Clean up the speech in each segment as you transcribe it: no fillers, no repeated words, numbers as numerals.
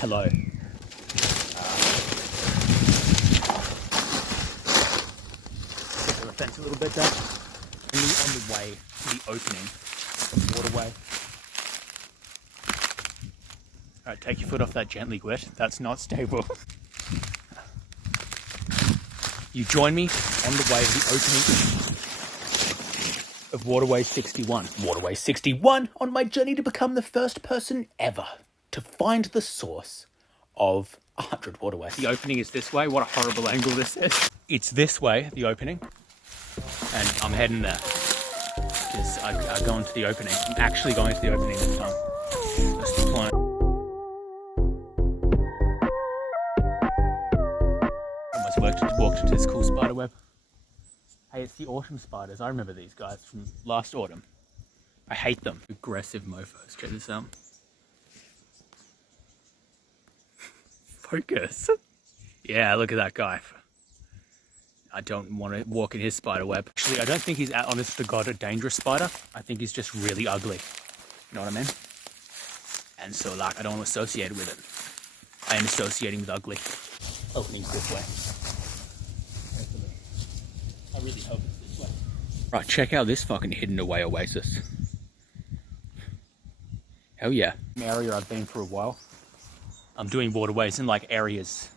Hello. Get the fence a little bit there. Only on the way to the opening of the waterway. Alright, take your foot off that gently, Gwyd. That's not stable. You join me on the way to the opening of Waterway 61. Waterway 61 on my journey to become the first person ever to find the source of 100 waterways. The opening is this way. What a horrible angle this is. It's this way, the opening. And I'm heading there. Because I'm going to the opening. I'm actually going to the opening this time. That's the plan. Walked into this cool spider web. Hey, it's the autumn spiders. I remember these guys from last autumn. I hate them. Aggressive mofos. Check this out. Focus. Yeah, look at that guy. I don't want to walk in his spider web. Actually, I don't think he's, honest to God, a dangerous spider. I think he's just really ugly. You know what I mean? And so, like, I don't want to associate with it. I am associating with ugly. Opening's this way. I really hope it's this way. Right, check out this fucking hidden away oasis. Hell yeah. An area I've been for a while. I'm doing waterways in like areas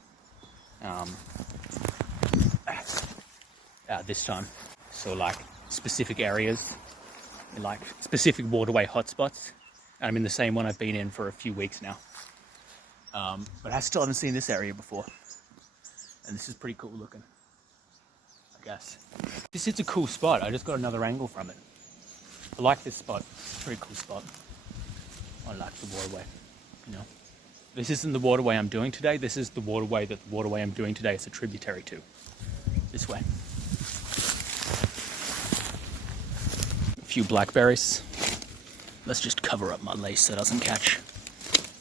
this time. So like specific areas, in like specific waterway hotspots. And I'm in the same one I've been in for a few weeks now. But I still haven't seen this area before. And this is pretty cool looking, I guess. This is a cool spot. I just got another angle from it. I like this spot. It's a pretty cool spot. I like the waterway, you know. This isn't the waterway I'm doing today. This is the waterway that the waterway I'm doing today is a tributary to. This way. A few blackberries. Let's just cover up my lace so it doesn't catch.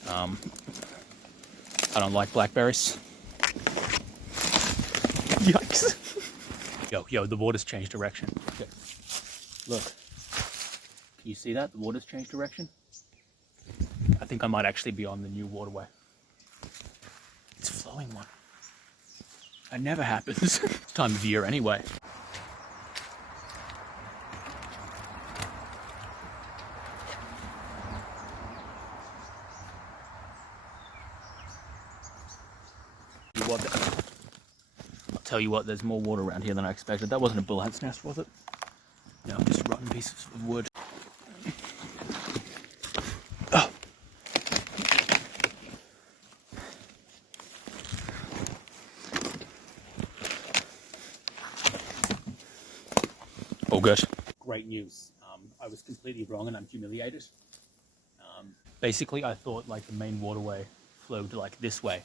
I don't like blackberries. Yikes. Yo, the water's changed direction. Okay. Look. Can you see that? The water's changed direction? I think I might actually be on the new waterway. It's a flowing one. That never happens. It's time of year anyway. I'll tell you what, there's more water around here than I expected. That wasn't a bullhead's nest, was it? No, just rotten pieces of wood. Oh. All good. Great news. I was completely wrong and I'm humiliated. Basically, I thought like the main waterway flowed like this way,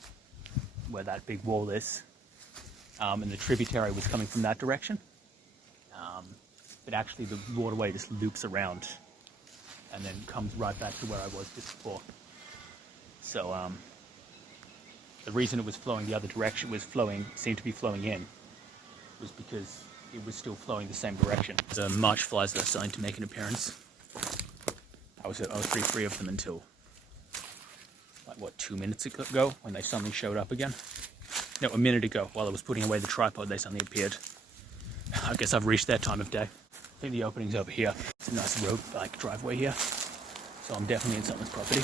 where that big wall is. And the tributary was coming from that direction. But actually the waterway just loops around and then comes right back to where I was just before. So the reason it was flowing the other direction seemed to be flowing in, was because it was still flowing the same direction. The marsh flies that are starting to make an appearance. I was pretty free of them until like what, 2 minutes ago when they suddenly showed up again. No, a minute ago while I was putting away the tripod they suddenly appeared. I guess I've reached that time of day. I think the opening's over here. It's a nice road, like driveway here. So I'm definitely in someone's property.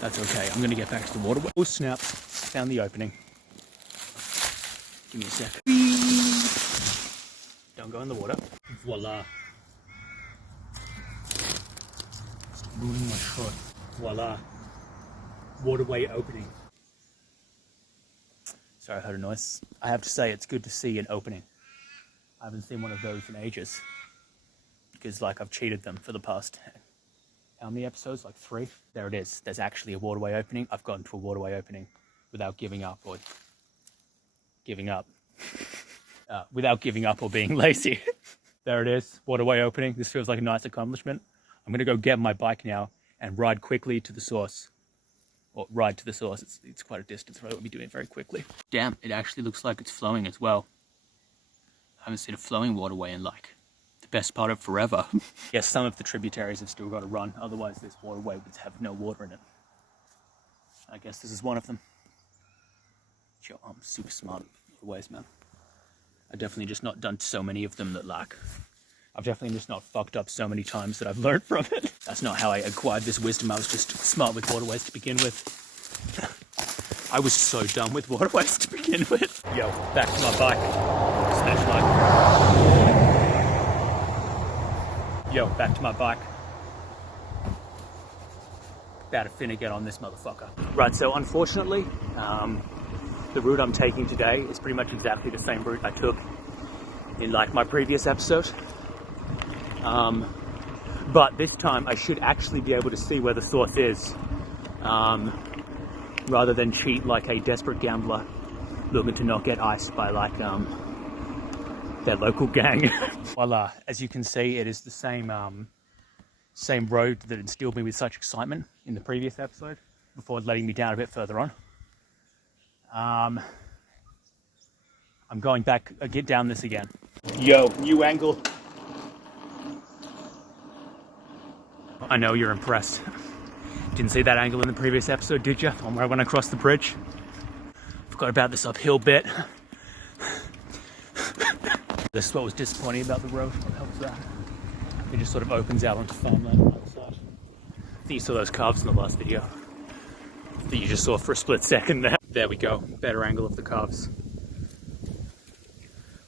That's okay. I'm gonna get back to the waterway. Oh snap, found the opening. Give me a sec. Don't go in the water. Voila. It's ruining my shot. Voila. Waterway opening. Sorry, I heard a noise. I have to say, it's good to see an opening. I haven't seen one of those in ages. Because, like, I've cheated them for the past, how many episodes? Like 3? There it is. There's actually a waterway opening. I've gotten to a waterway opening without giving up or giving up. Without giving up or being lazy. There it is. Waterway opening. This feels like a nice accomplishment. I'm going to go get my bike now and ride quickly to the source. Or ride to the source. It's quite a distance. I won't be doing it very quickly. Damn, it actually looks like it's flowing as well. I haven't seen a flowing waterway in like the best part of forever. Yes, some of the tributaries have still got to run. Otherwise, this waterway would have no water in it. I guess this is one of them. Yo, I'm super smart at waterways, man. I've definitely just not done so many of them that like, I've definitely just not fucked up so many times that I've learned from it. That's not how I acquired this wisdom. I was just smart with waterways to begin with. I was so dumb with waterways to begin with. Yo, back to my bike. Smash like. Yo, back to my bike. About to finna get on this motherfucker. Right, so unfortunately, the route I'm taking today is pretty much exactly the same route I took in like my previous episode. But this time I should actually be able to see where the source is, rather than cheat like a desperate gambler looking to not get iced by like their local gang. Voila, as you can see, it is the same road that instilled me with such excitement in the previous episode before letting me down a bit further on. I'm going back, get down this again. Yo, new angle. I know you're impressed. Didn't see that angle in the previous episode, did you? On where I went across the bridge. Forgot about this uphill bit. This is what was disappointing about the road. What the hell was that? It just sort of opens out onto farmland on the other side. I think you saw those calves in the last video. That you just saw for a split second there. There we go, better angle of the calves.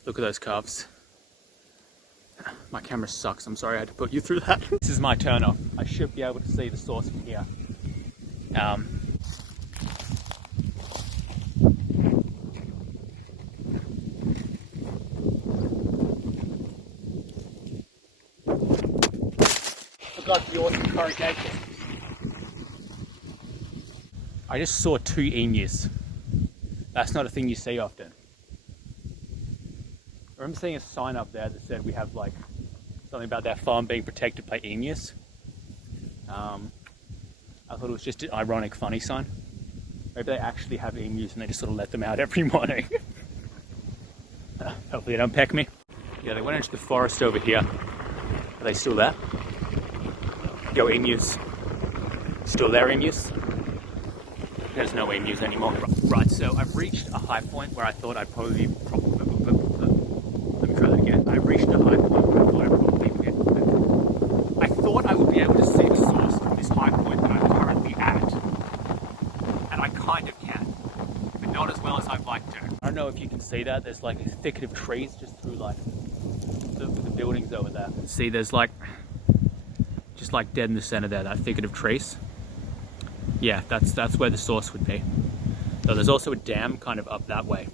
Look at those calves. My camera sucks, I'm sorry I had to put you through that. This is my turn off. I should be able to see the source from here. Forgot the awesome corrugation. I just saw 2 emus. That's not a thing you see often. I remember seeing a sign up there that said we have like something about their farm being protected by emus. I thought it was just an ironic funny sign. Maybe they actually have emus and they just sort of let them out every morning. Hopefully they don't peck me. Yeah, they went into the forest over here. Are they still there? Yo, emus. Still there, emus? There's no emus anymore. Right, so I've reached a high point where I thought I'd probably let me try that again. I reached a high point where I thought I'd probably be I thought I would be able to see the source from this high point that I'm currently at. And I kind of can, but not as well as I'd like to. I don't know if you can see that. There's like a thicket of trees just through like the buildings over there. See, there's like, just like dead in the center there, that thicket of trees. Yeah, that's where the source would be. So there's also a dam kind of up that way,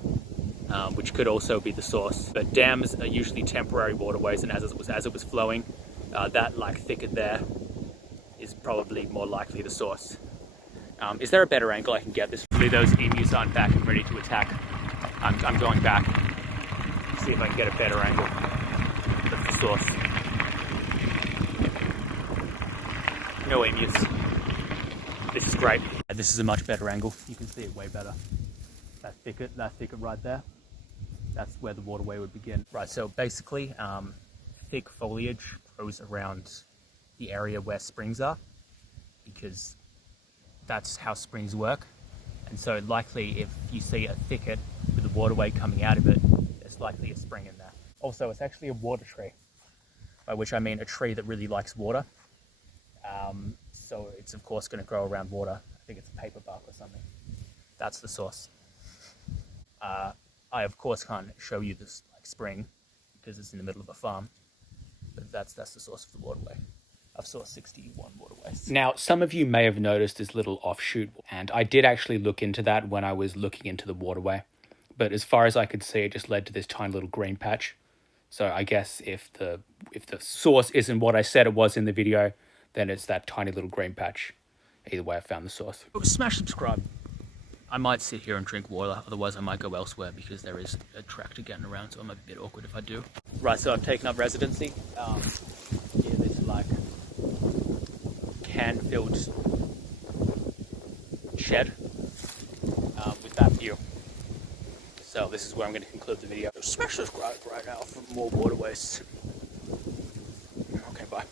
which could also be the source. But dams are usually temporary waterways, and as it was flowing, that like thicket there is probably more likely the source. Is there a better angle I can get this? Hopefully those emus aren't back and ready to attack. I'm going back. See if I can get a better angle of the source. No emus. This is great. This is a much better angle. You can see it way better. That thicket right there, that's where the waterway would begin. Right, so basically, thick foliage grows around the area where springs are, because that's how springs work. And so likely if you see a thicket with a waterway coming out of it, there's likely a spring in there. Also, it's actually a water tree, by which I mean a tree that really likes water. So it's of course going to grow around water. I think it's a paper bark or something. That's the source. I of course can't show you this like spring because it's in the middle of a farm, but that's the source of the waterway. I've saw 61 waterways. Now, some of you may have noticed this little offshoot, and I did actually look into that when I was looking into the waterway. But as far as I could see, it just led to this tiny little green patch. So I guess if the source isn't what I said it was in the video, then it's that tiny little green patch. Either way, I found the source. Smash subscribe. I might sit here and drink water, otherwise I might go elsewhere because there is a tractor getting around, so it might be a bit awkward if I do. Right, so I've taken up residency. Yeah, this like can-filled shed with that view. So this is where I'm going to conclude the video. Smash subscribe right now for more waterways. Okay, bye.